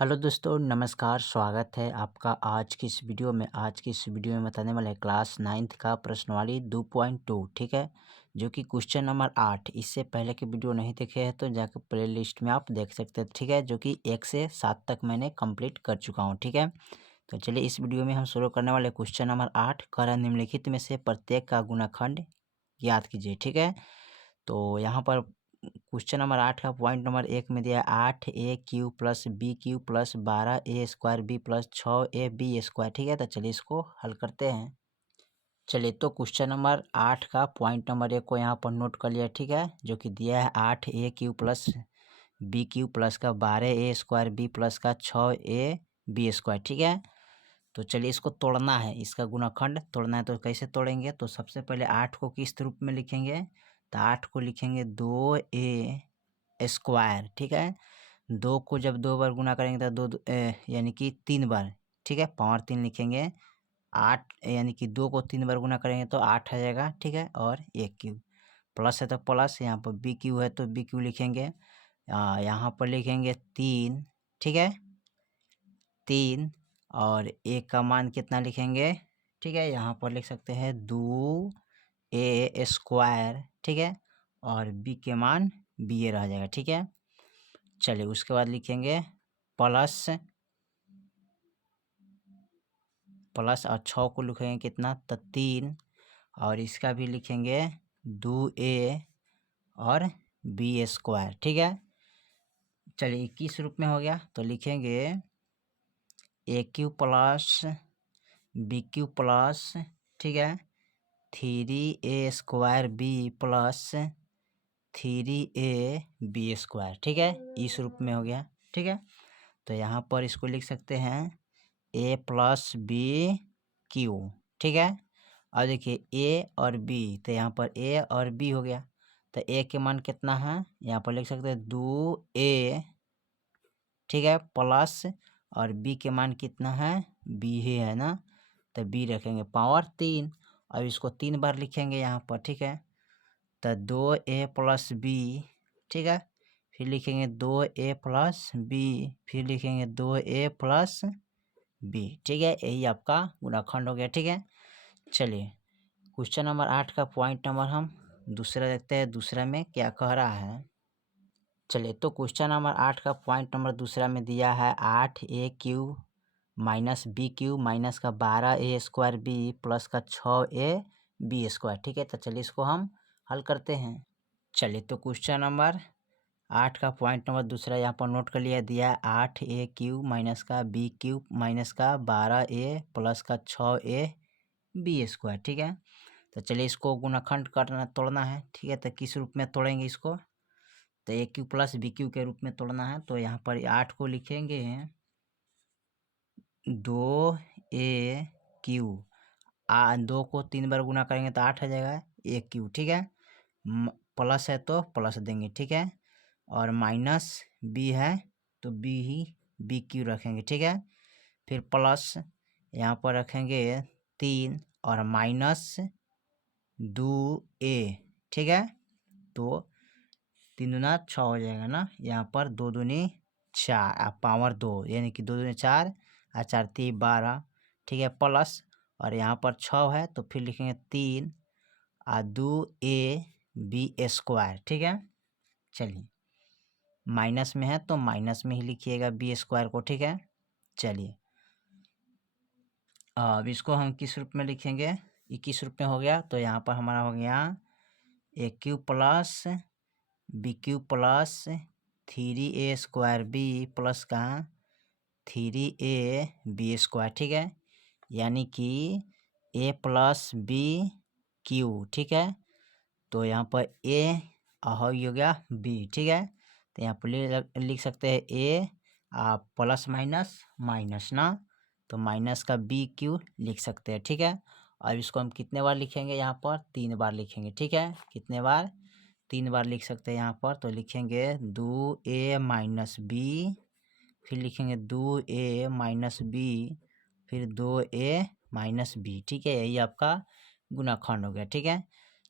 Hello दोस्तों, नमस्कार। स्वागत है आपका आज की इस वीडियो में। आज की इस वीडियो में बताने वाला है क्लास 9th का प्रश्नावली 2.2, ठीक है, जो कि क्वेश्चन नंबर 8। इससे पहले के वीडियो नहीं देखे हैं तो जाकर प्ले लिस्ट में आप देख सकते हैं, ठीक है, जो कि 1 से 7 तक मैंने कंप्लीट कर चुका हूँ, ठीक है। तो चलिए इस वीडियो में हम शुरू करने वाले क्वेश्चन नंबर 8। कह रहा है निम्नलिखित में से प्रत्येक का गुणनखंड याद कीजिए, ठीक है। तो यहाँ पर क्वेश्चन नंबर 8 का पॉइंट नंबर 1 में दिया 8a³ plus b³ plus 12a² b plus 6ab², ठीक है। तो चलिए इसको हल करते हैं। चलिए तो क्वेश्चन नंबर 8 का पॉइंट नंबर 1 को यहाँ पर नोट कर लिया, ठीक है, जो कि दिया है 8a³ प्लस b³ प्लस का 12a² b प्लस का 6ab², ठीक है। तो चलिए इसको तोड़ना है, इसका गुणनखंड तोड़ना है। तो कैसे तोड़ेंगे? तो सबसे पहले 8 को किस रूप में लिखेंगे? तो 8 को लिखेंगे 2a², ठीक है। 2 को जब 2 बार गुना करेंगे तो यानी कि 3 बार, ठीक है, पावर 3 लिखेंगे। 8 यानी कि 2 को 3 बार गुना करेंगे तो 8 आ जाएगा, ठीक है। और a³ प्लस है तो प्लस, यहाँ पर b³ है तो b³ लिखेंगे। यहाँ पर लिखेंगे 3, ठीक है, 3। और a का मान कितना लिखेंगे? ठीक है, यहाँ पर लिख सकते हैं 2a², ठीक है, और b के मान b रह जाएगा, ठीक है। चलिए उसके बाद लिखेंगे प्लस और 6 को लिखेंगे कितना? तो 3। और इसका भी लिखेंगे 2a और b², ठीक है। चलिए 21 रूप में हो गया तो लिखेंगे a³ प्लस b³ प्लस, ठीक है, 3a² b प्लस 3ab², ठीक है, इस रूप में हो गया, ठीक है। तो यहाँ पर इसको लिख सकते हैं a प्लस b³, ठीक है। अब देखिए a और b, तो यहाँ पर a और b हो गया। तो a के मान कितना है? यहाँ पर लिख सकते हैं 2a, ठीक है, प्लस और b के मान कितना है? b ही है ना, तो b रखेंगे पावर 3। अब इसको 3 बार लिखेंगे यहाँ पर, ठीक है। तो 2a प्लस b, ठीक है, फिर लिखेंगे 2a प्लस b, फिर लिखेंगे 2a प्लस b, ठीक है। यही आपका गुणनखंड हो गया, ठीक है। चलिए क्वेश्चन नंबर 8 का पॉइंट नंबर हम दूसरा देखते हैं, दूसरा में क्या कह रहा है। चलिए तो क्वेश्चन नंबर 8 का पॉइंट नंबर दूसरा में दिया है 8a³ माइनस b³ माइनस का 12a² b प्लस का 6ab², ठीक है। तो चलिए इसको हम हल करते हैं। चलिए तो क्वेश्चन नंबर 8 का पॉइंट नंबर दूसरा यहाँ पर नोट कर लिया, दिया 8a³ माइनस का b³ माइनस का 12a प्लस का 6ab², ठीक है। तो चलिए इसको गुणनखंड करना तोड़ना है, ठीक है। तो किस रूप में तोड़ेंगे इसको? तो a³ प्लस b³ के रूप में तोड़ना है। तो यहाँ पर 8 को लिखेंगे 2a³, 2 को 3 बार गुना करेंगे तो 8 आ जाएगा a³, ठीक है। प्लस है तो प्लस देंगे, ठीक है, और माइनस b है तो b ही b³ रखेंगे, ठीक है। फिर प्लस यहाँ पर रखेंगे 3 और माइनस 2a, ठीक है। तो 3 दूना 6 हो जाएगा ना, यहाँ पर 2 दूनी 4 पावर 2, यानी कि 2 दूनी 4 और 4 3 12, ठीक है, प्लस और यहाँ पर 6 है तो फिर लिखेंगे 3 और 2ab², ठीक है। चलिए माइनस में है तो माइनस में ही लिखिएगा b² को, ठीक है। चलिए अब इसको हम किस रूप में लिखेंगे? 21 रूप में हो गया। तो यहाँ पर हमारा हो गया a³ plus b³ plus 3a² b plus का 3ab², ठीक है, यानी कि a प्लस b³, ठीक है। तो यहाँ पर a हो गया b, ठीक है। तो यहाँ पर लिख सकते हैं a प्लस माइनस माइनस ना, तो माइनस का b³ लिख सकते हैं, ठीक है। अब इसको हम कितने बार लिखेंगे? यहाँ पर 3 बार लिखेंगे, ठीक है। कितने बार? 3 बार लिख सकते हैं यहाँ पर। तो लिखेंगे 2a माइनस b, फिर लिखेंगे 2a माइनस b, फिर 2a माइनस b, ठीक है। यही आपका गुणनखंड हो गया, ठीक है।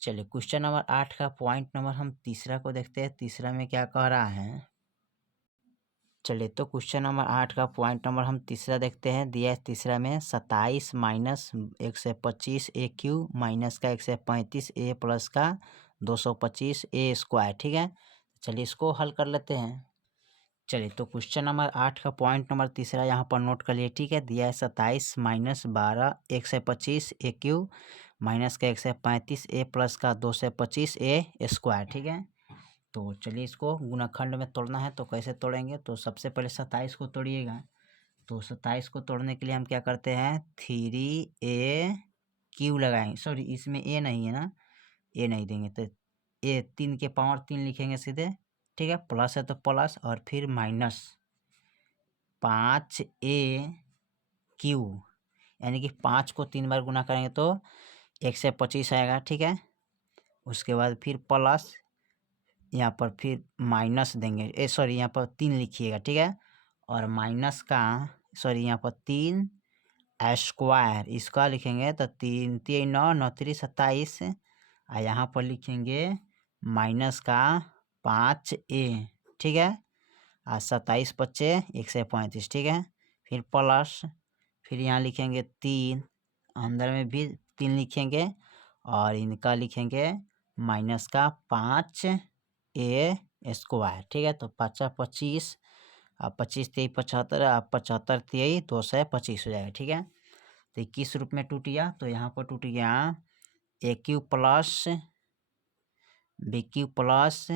चलिए क्वेश्चन नंबर 8 का पॉइंट नंबर हम तीसरा को देखते हैं। तीसरा में क्या कह रहा है? चलिए तो क्वेश्चन नंबर 8 का पॉइंट नंबर हम तीसरा देखते हैं। दिया है तीसरा में 27 माइनस 125 ए क्यू माइनस का 135 ए प्लस का 225 ए स्क्वायर। ठीक है, चलिए इसको हल कर लेते हैं। चलिए तो क्वेश्चन नंबर 8 का पॉइंट नंबर तीसरा यहाँ पर नोट कर लिए। ठीक है, दिया है 27 माइनस 12 125 ए क्यू माइनस का 135 ए प्लस का 225 ए स्क्वायर। ठीक है, तो चलिए इसको गुणाखंड में तोड़ना है। तो कैसे तोड़ेंगे, तो सबसे पहले 27 को तोड़िएगा। तो 27 को तोड़ने के लिए हम क्या करते हैं, 3a क्यू लगाएंगे। सॉरी, इसमें ए नहीं है ना, ए नहीं देंगे तो ए 3 के पावर 3 लिखेंगे सीधे। ठीक है, प्लस है तो प्लस और फिर माइनस 5a क्यू, यानी कि 5 को 3 बार गुना करेंगे तो 125 आएगा। ठीक है, उसके बाद फिर प्लस यहाँ पर फिर माइनस देंगे, सॉरी यहाँ पर 3 लिखिएगा। ठीक है, और माइनस का सॉरी यहाँ पर 3 स्क्वायर, इसका लिखेंगे तो 3 3 9 9 3 27 और यहाँ पर लिखेंगे माइनस का 5a। ठीक है, और 27 बच्चे 135। ठीक है, फिर प्लस, फिर यहाँ लिखेंगे 3, अंदर में भी 3 लिखेंगे और इनका लिखेंगे माइनस का 5a स्क्वायर। ठीक है, तो 5 25 अब 25 23 75 अब 75 23 225 हो जाएगा। ठीक है, तो 21 रूप में टूट गया। तो यहाँ पर टूट गया a cube plus b cube plus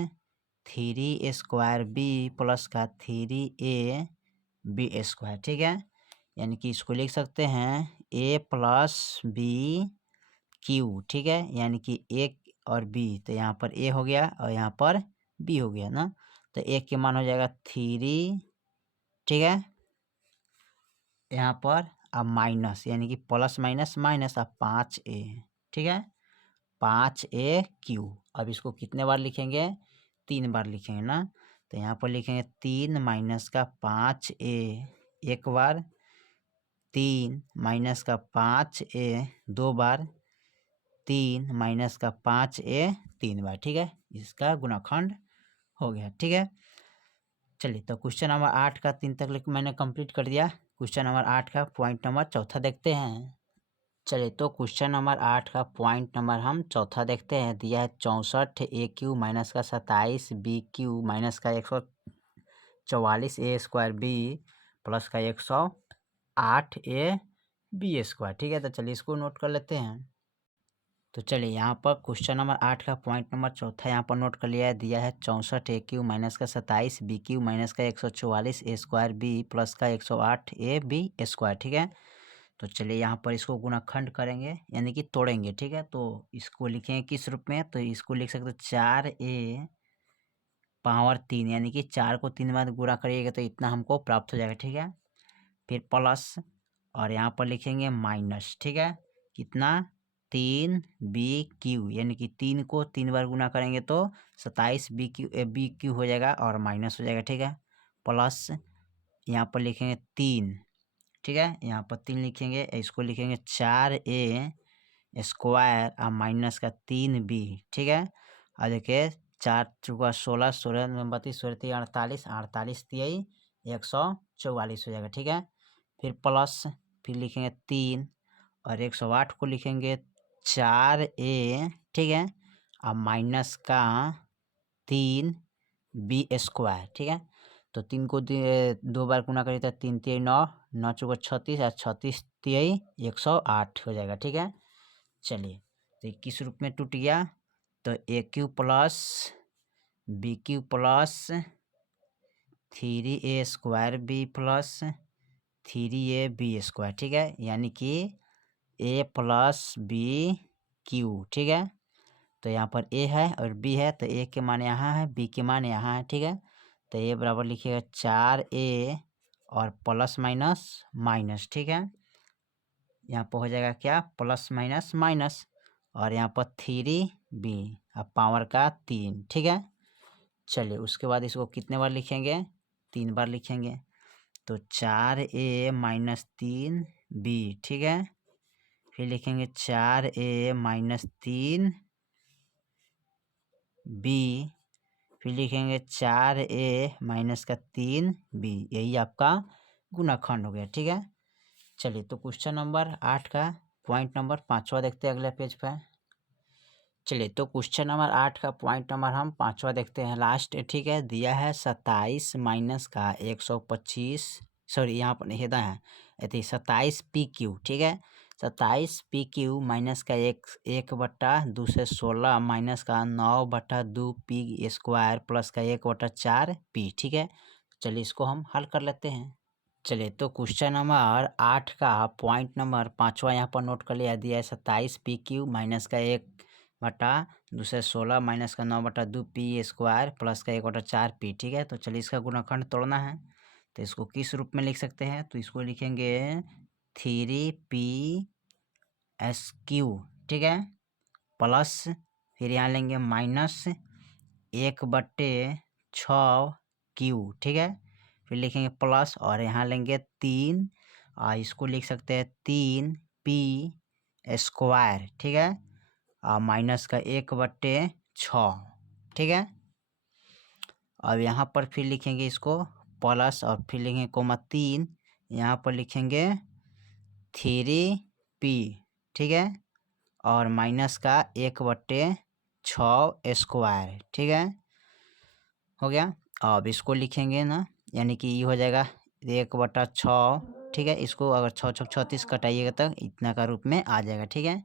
3 square b plus का 3a बी स्क्वायर। ठीक है, यानी कि इसको लिख सकते हैं a प्लस बी क्यू। ठीक है, यानी कि a और b, तो यहाँ पर a हो गया और यहाँ पर b हो गया ना, तो a के मान हो जाएगा 3। ठीक है, यहाँ पर अब माइनस, यानी कि प्लस माइनस माइनस अब 5a। ठीक है, 5a क्यू। अब इसको कितने बार लिखेंगे, 3 बार लिखेंगे ना, तो यहाँ पर लिखेंगे 3 माइनस का 5a एक बार, 3 माइनस का 5a 2 बार, 3 माइनस का 5a 3 बार। ठीक है, इसका गुणाखंड हो गया। ठीक है, चलिए तो क्वेश्चन नंबर 8 का 3 तक मैंने कंप्लीट कर दिया। क्वेश्चन नंबर 8 का पॉइंट नंबर चौथा देखते हैं। चलिए तो क्वेश्चन नंबर 8 का पॉइंट नंबर हम चौथा देखते हैं। दिया है 64 ए क्यू माइनस का 27 बी क्यू माइनस का 144 ए स्क्वायर बी प्लस का 108 ए बी स्क्वायर। ठीक है, तो चलिए इसको नोट कर लेते हैं। तो चलिए यहाँ पर क्वेश्चन नंबर 8 का पॉइंट नंबर चौथा यहाँ पर नोट कर लिया है। दिया है 64 ए क्यू माइनस का 27 बी क्यू माइनस का 144 ए स्क्वायर बी प्लस का 108 ए बी स्क्वायर। ठीक है, तो चलिए यहाँ पर इसको गुणाखंड करेंगे, यानी कि तोड़ेंगे। ठीक है, तो इसको लिखेंगे किस रूप में, तो इसको लिख सकते 4a पावर 3, यानी कि 4 को 3 बार गुणा करिएगा तो इतना हमको प्राप्त हो जाएगा। ठीक है, फिर प्लस और यहाँ पर लिखेंगे माइनस। ठीक है, कितना 3 बी क्यू, यानी कि 3 को 3 बार गुना करेंगे तो 27 बी क्यू हो जाएगा और माइनस हो जाएगा। ठीक है, प्लस यहाँ पर लिखेंगे 3। ठीक है, यहाँ पर 3 लिखेंगे, इसको लिखेंगे 4a स्क्वायर और माइनस का 3b। ठीक है, और देखिए 4 चौका 16 16 में 32 16 3 48 48 3 144 हो जाएगा। ठीक है, फिर प्लस, फिर लिखेंगे 3 और 108 को लिखेंगे 4a। ठीक है, और माइनस का 3b स्क्वायर। ठीक है, तो 3 को 2 बार गुना करिए तो 3 3 9 9 चौका 36 और 36 3 108 हो जाएगा। ठीक है, चलिए तो 21 रूप में टूट गया। तो a cube plus b cube plus 3a square b plus 3a b square. ठीक है, यानी कि a प्लस बी क्यू। ठीक है, तो यहाँ पर a है और b है, तो a के मान यहाँ है, b के मान यहाँ है। ठीक है, तो a बराबर लिखिएगा 4a और प्लस माइनस माइनस। ठीक है, यहाँ पर हो जाएगा क्या, प्लस माइनस माइनस और यहाँ पर 3b अब पावर का 3। ठीक है, चलिए उसके बाद इसको कितने बार लिखेंगे, 3 बार लिखेंगे। तो 4a माइनस 3b। ठीक है, फिर लिखेंगे 4a माइनस 3b, फिर लिखेंगे 4a माइनस का 3b, यही आपका गुणाखंड हो गया। ठीक है, चलिए तो क्वेश्चन नंबर 8 का पॉइंट नंबर 5वां देखते हैं अगले पेज पर। चलिए तो क्वेश्चन नंबर 8 का पॉइंट नंबर हम 5वां देखते हैं लास्ट। ठीक है, दिया है 27 माइनस का 125, सॉरी यहाँ पर नहीं है, 27 PQ। ठीक है, 27 PQ माइनस का 1/2 से 16 माइनस का 9/2 P स्क्वायर प्लस का 1/4 P। ठीक है, चलिए इसको हम हल कर लेते हैं। चलिए तो क्वेश्चन नंबर 8 का पॉइंट नंबर 5वां यहाँ पर नोट कर लिया। दिया है 27 PQ माइनस का 1/2 से 16 माइनस का 9/2 P स्क्वायर प्लस का 1/4 P। ठीक है, तो चलिए इसका गुणनखंड तोड़ना है, तो इसको किस रूप में लिख सकते हैं, तो इसको लिखेंगे 3PSQ। ठीक है, प्लस फिर यहाँ लेंगे माइनस 1/6Q। ठीक है, फिर लिखेंगे प्लस और यहाँ लेंगे 3, इसको लिख सकते हैं 3P स्क्वायर। ठीक है, माइनस का 1/6। ठीक है, अब यहाँ पर फिर लिखेंगे इसको प्लस और फिर लिखेंगे कोमा 3, यहाँ पर लिखेंगे 3P। ठीक है, और माइनस का 1/6 स्क्वायर। ठीक है, हो गया। अब इसको लिखेंगे ना, यानी कि ये हो जाएगा 1/6। ठीक है, इसको अगर 6 6 36 कटाइएगा तो इतना का रूप में आ जाएगा। ठीक है,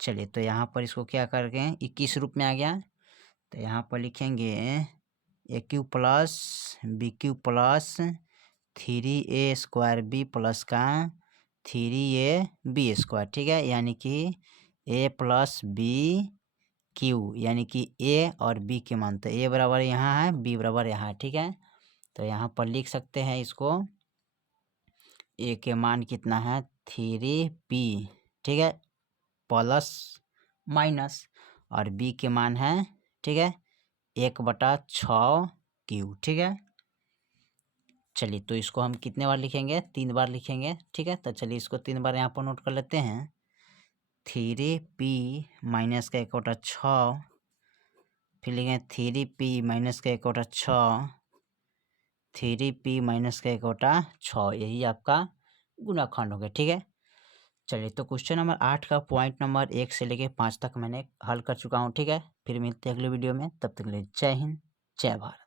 चलिए तो यहाँ पर इसको क्या करके 21 रूप में आ गया, तो यहाँ पर लिखेंगे AQ plus BQ plus 3A square B plus का 3AB स्क्वायर। ठीक है, यानी कि A प्लस BQ, यानी कि A और B के मान, तो A बराबर यहाँ है, B बराबर यहाँ है। ठीक है, तो यहाँ पर लिख सकते हैं इसको, A के मान कितना है 3P। ठीक है, प्लस माइनस, और B के मान है, ठीक है, 1/6Q। ठीक है, चलिए तो इसको हम कितने बार लिखेंगे, 3 बार लिखेंगे। ठीक है, तो चलिए इसको 3 बार यहाँ पर नोट कर लेते हैं। 3P माइनस का 1/6, फिर लिखेंगे 3P माइनस का 1/6, 3P माइनस का 1/6, यही आपका गुणाखंड हो गया। ठीक है, चलिए तो क्वेश्चन नंबर 8 का पॉइंट नंबर 1 से लेके 5 तक मैंने हल कर चुका हूँ। ठीक है, फिर मिलते हैं अगले वीडियो में, तब तक के लिए जय हिंद, जय भारत।